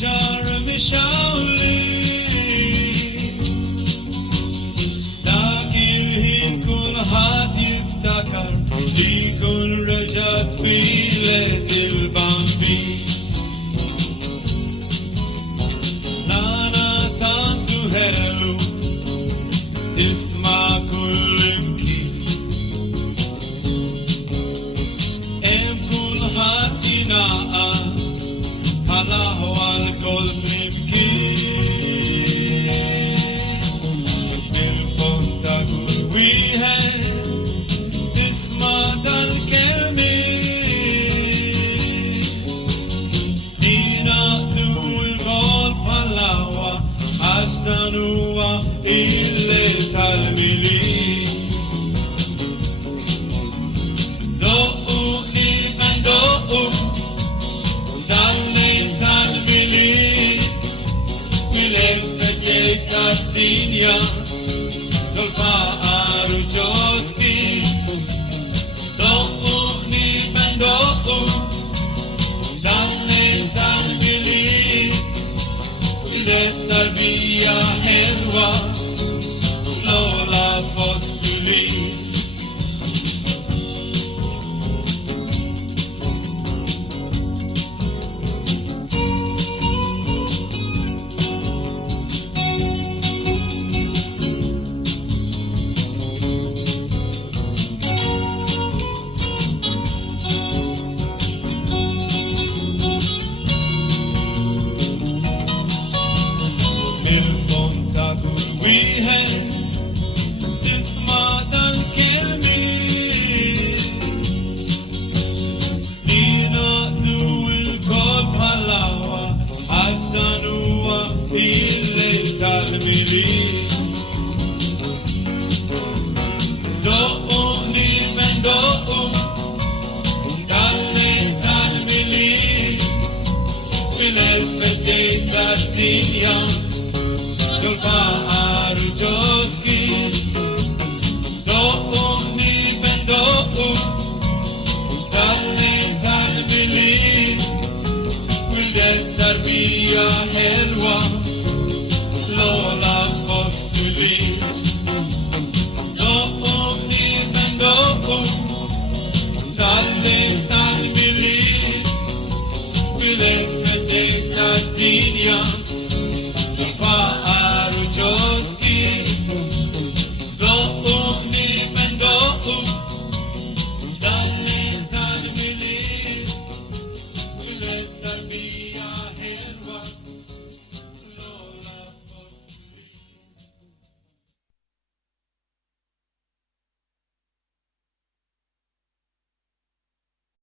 جار مشاولي لكن هين كل هات يفتكر يكون رجعت بيلة البامبي نانا تانتو هلو تسمع كل مكي ام كل هات يناقا هلا هو الكل بنبكي بالفوت تقول ويهد اسمع دا الكلمة دينا دول قول بلاوة عشتنوا اللي تعملي دقوا كيفا دقوا Tartinia, dolfa arujoski, do'u ni bando'u, dalle talbili, le tarbiya helwa, lola fostuli. ويهد تسمع دا الكلمة دينا دول كل بلاوة عشتنوا اللي تعملي دقوا نيبن دقوا dalle تعملي بالفتيت الدنيا dolfa arujoski do'u ni bendo'u dalle talbili wildet tarbiya helwa